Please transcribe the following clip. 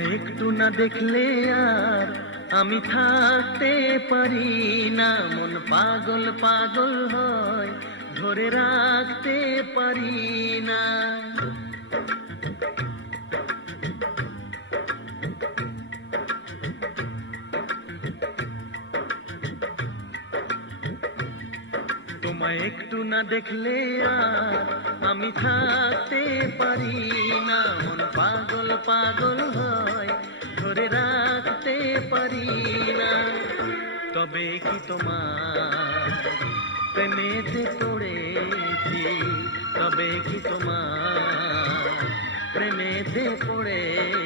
তোমায় একটু না দেখলে আর আমি থাকতে পারি না, মন পাগল পাগল হয়, ধরে রাখতে পারি না। তোমায় একটু না দেখলে আর আমি থাকতে পারি না, মন পাগল পাগল হয়, ধরে রাখতে পারি না। তবে কি তোমার প্রেমেতে পড়েছি, তবে কি তোমার প্রেমেতে পড়েছি।